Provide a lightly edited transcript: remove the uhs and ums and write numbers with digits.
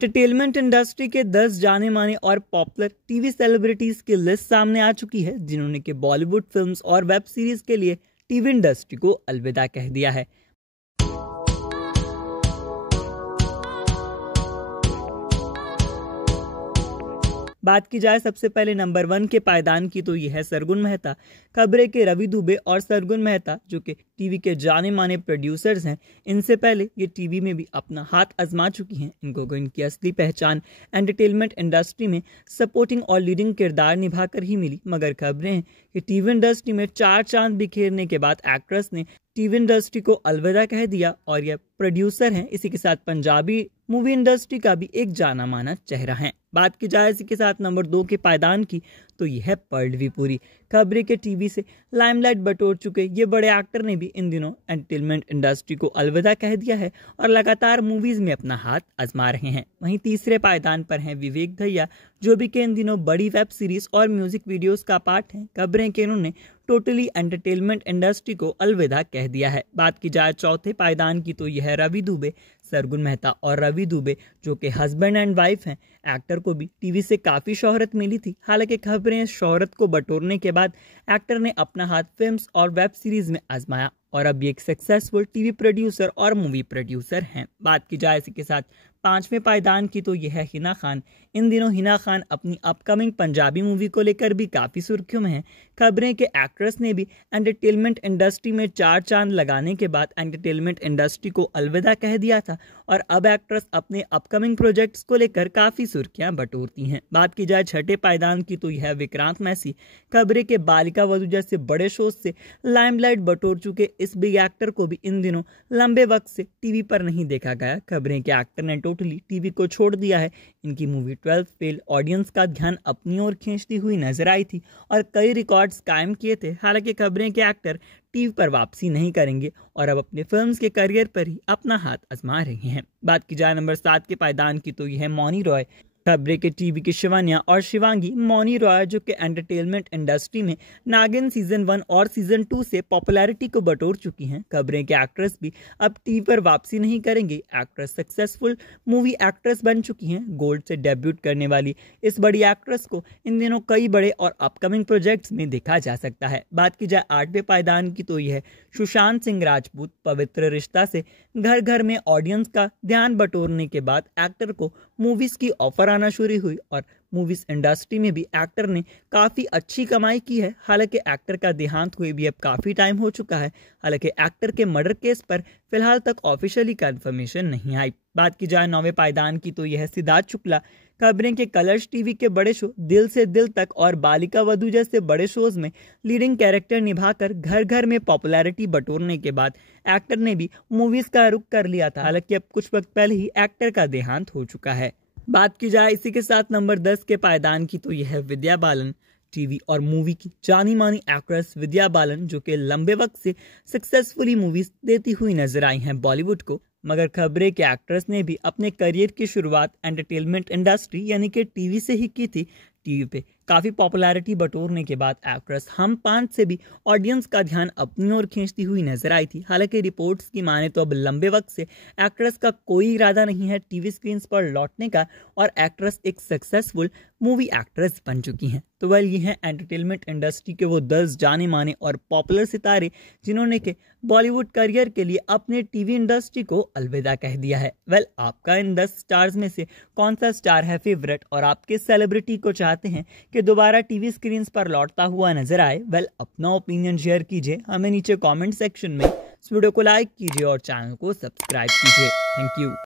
Entertainment industry के 10 जाने माने और पॉपुलर टीवी सेलिब्रिटीज की लिस्ट सामने आ चुकी है, जिन्होंने कि बॉलीवुड फिल्म्स और वेब सीरीज के लिए टीवी इंडस्ट्री को अलविदा कह दिया है। बात की जाए सबसे पहले नंबर 1 के पायदान की, तो यह है सरगुन मेहता। खबरें के रवि दुबे और सरगुन मेहता, जो कि टीवी के जाने माने प्रोड्यूसर्स हैं, इनसे पहले ये टीवी में भी अपना हाथ आजमा चुकी हैं। इनको इनकी असली पहचान एंटरटेनमेंट इंडस्ट्री में सपोर्टिंग और लीडिंग किरदार निभाकर ही मिली, मगर खबरें हैं कि टीवी इंडस्ट्री में 4 चांद बिखेरने के बाद एक्ट्रेस ने टीवी इंडस्ट्री को अलविदा कह दिया और यह प्रोड्यूसर हैं। इसी के साथ पंजाबी मूवी इंडस्ट्री का भी एक जाना माना चेहरा है। बात की जाए इसी के साथ नंबर 2 के पायदान की, तो यह है पल्लवी पुरी। खबरें के टीवी से लाइमलाइट बटोर चुके ये बड़े एक्टर ने भी इन दिनों एंटरटेनमेंट इंडस्ट्री को अलविदा कह दिया है और लगातार मूवीज में अपना हाथ आजमा रहे हैं। वहीं तीसरे पायदान पर हैं विवेक दहिया, जो भी के इन दिनों बड़ी वेब सीरीज और म्यूजिक वीडियोस का पार्ट हैं। खबरें के इन्होंने टोटली एंटरटेनमेंट इंडस्ट्री को अलविदा कह दिया है। बात की जाए चौथे पायदान की, तो यह है रवि दुबे। सरगुन मेहता और रवि दुबे, जो कि हस्बैंड एंड वाइफ हैं, एक्टर को भी टीवी से काफी शोहरत मिली थी। हालांकि खबरें शोहरत को बटोरने के बाद एक्टर ने अपना हाथ फिल्म्स और वेब सीरीज में आजमाया और अब ये एक सक्सेसफुल टीवी प्रोड्यूसर और मूवी प्रोड्यूसर हैं। बात की जाए इसी के साथ 5वें पायदान की, तो यह है हिना खान। इन दिनों हिना खान अपनी अपकमिंग पंजाबी मूवी को लेकर भी काफी सुर्खियों में हैं। खबरें के एक्ट्रेस ने भी एंटरटेनमेंट इंडस्ट्री में 4 चांद लगाने के बाद एंटरटेनमेंट इंडस्ट्री को अलविदा कह दिया था और अब एक्ट्रेस अपने अपकमिंग प्रोजेक्ट्स को लेकर काफी सुर्खियां बटोरती हैं। बात की जाए छठे पायदान की, तो यह है विक्रांत मैसी। खबरें के बालिका वधू जैसे बड़े शोज से लाइमलाइट बटोर चुके इस बिग एक्टर को भी इन दिनों लंबे वक्त से टीवी पर नहीं देखा गया। खबरें के एक्टर ने टोटली टीवी को छोड़ दिया है। इनकी मूवी 12th फेल ऑडियंस का ध्यान अपनी ओर खींचती हुई नजर आई थी और कई रिकॉर्ड्स कायम किए थे। हालांकि खबरें के एक्टर टीवी पर वापसी नहीं करेंगे और अब अपने फिल्म्स के करियर पर ही अपना हाथ आजमा रहे हैं। बात की जाए नंबर 7 के पायदान की, तो यह है मौनी रॉय। खबरें के टीवी की शिवान्या और शिवांगी मौनी रॉय, जो कि एंटरटेनमेंट इंडस्ट्री में नागिन सीजन 1 और सीजन 2 से पॉपुलैरिटी को बटोर चुकी हैं। खबरें के एक्ट्रेस भी अब टीवी पर वापसी नहीं करेंगे। एक्ट्रेस सक्सेसफुल मूवी एक्ट्रेस बन चुकी हैं। गोल्ड से डेब्यूट करने वाली इस बड़ी एक्ट्रेस को इन दिनों कई बड़े और अपकमिंग प्रोजेक्ट्स में देखा जा सकता है। बात की जाए 8वें पायदान की, तो यह है सुशांत सिंह राजपूत। पवित्र रिश्ता से घर घर में ऑडियंस का ध्यान बटोरने के बाद एक्टर को मूवीज की ऑफर आना शुरू हुई और मूवीज इंडस्ट्री में भी एक्टर ने काफी अच्छी कमाई की है। हालांकि एक्टर का देहांत हुए भी अब काफी टाइम हो चुका है। हालांकि एक्टर के मर्डर केस पर फिलहाल तक ऑफिशियली कंफर्मेशन नहीं आई। बात की जाए 9वें पायदान की, तो यह है सिद्धार्थ शुक्ला। खबरें के कलर्स टीवी के बड़े शो दिल से दिल तक और बालिका वधू जैसे बड़े शोज में लीडिंग कैरेक्टर निभाकर घर घर में पॉपुलैरिटी बटोरने के बाद एक्टर ने भी मूवीज का रुख कर लिया था। हालांकि अब कुछ वक्त पहले ही एक्टर का देहांत हो चुका है। बात की जाए इसी के साथ नंबर 10 के पायदान की, तो यह है विद्या बालन। टीवी और मूवी की जानी मानी एक्ट्रेस विद्या बालन, जो कि लंबे वक्त से सक्सेसफुली मूवीज देती हुई नजर आई हैं बॉलीवुड को, मगर खबरें के एक्ट्रेस ने भी अपने करियर की शुरुआत एंटरटेनमेंट इंडस्ट्री यानी कि टीवी से ही की थी। टीवी पे काफी पॉपुलैरिटी बटोरने के बाद एक्ट्रेस हम 5 से भी ऑडियंस का ध्यान अपनी ओर खींचती हुई नजर आई थी। हालांकि रिपोर्ट्स की माने तो अब लंबे वक्त से एक्ट्रेस का कोई इरादा नहीं है टीवी स्क्रीन पर लौटने का और एक्ट्रेस एक सक्सेसफुल मूवी एक्ट्रेस बन चुकी हैं। तो वेल, ये हैं एंटरटेनमेंट इंडस्ट्री के वो 10 जाने माने और पॉपुलर सितारे, जिन्होंने के बॉलीवुड करियर के लिए अपने टीवी इंडस्ट्री को अलविदा कह दिया है। वेल, आपका इन 10 स्टार्स में से कौन सा स्टार है फेवरेट और आप किस सेलिब्रिटी को चाहते हैं कि दोबारा टीवी स्क्रीन पर लौटता हुआ नजर आए? वेल, अपना ओपिनियन शेयर कीजिए हमें नीचे कमेंट सेक्शन में। इस वीडियो को लाइक कीजिए और चैनल को सब्सक्राइब कीजिए। Thank you.